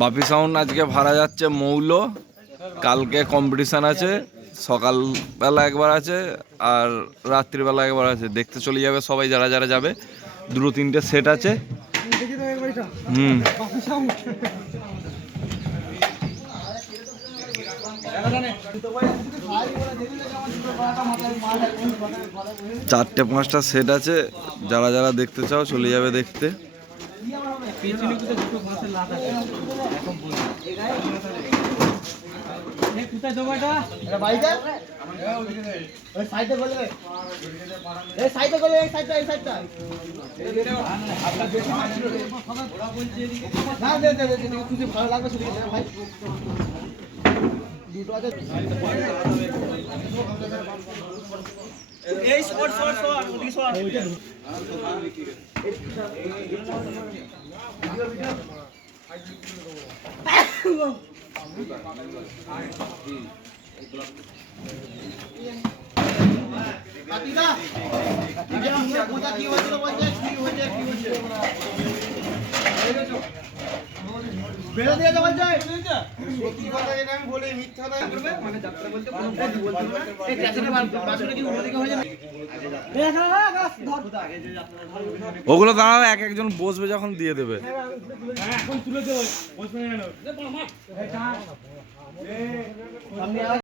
বাপি sound আজকে ভাড়া যাচ্ছে মৌল। কালকে কম্পিটিশান আছে, সকালবেলা একবার আছে আর রাত্রিবেলা একবার আছে। দেখতে চলে যাবে সবাই যারা যারা যাবে। দুটো তিনটে সেট আছে। হুম। চারটে পাঁচটা সেট আছে। যারা যারা দেখতে চাও চলে যাবে দেখতে। কোথায় দেবো এটা বাড়িতে ওই সাইডে বলে এই সাইডে বলে এই সাইডটা এই সাইডটা। না দে দে দে দে, ভালো লাগবে সেদিকে ভাই। দুটো আছে। এই শর্ট শর্ট শর্ট ওদিকে শর্ট কি হয়েছে কি হয়েছে কি হয়েছে বেরো দিয়েছে যায়। সত্যি কথা যেটা আমি বলি মিথ্যা কথা করবে মানে যাত্রা বলতে কোনো কথা বলতে না। এই ক্যাসেটে বাসুরে কি উল্টো দিকে হয়ে যাবে? ওগুলো দাঁড়াও এক একজন বসবে যখন দিয়ে দেবে। এখন তুলে দেবো। বসবে না সামনে আয়।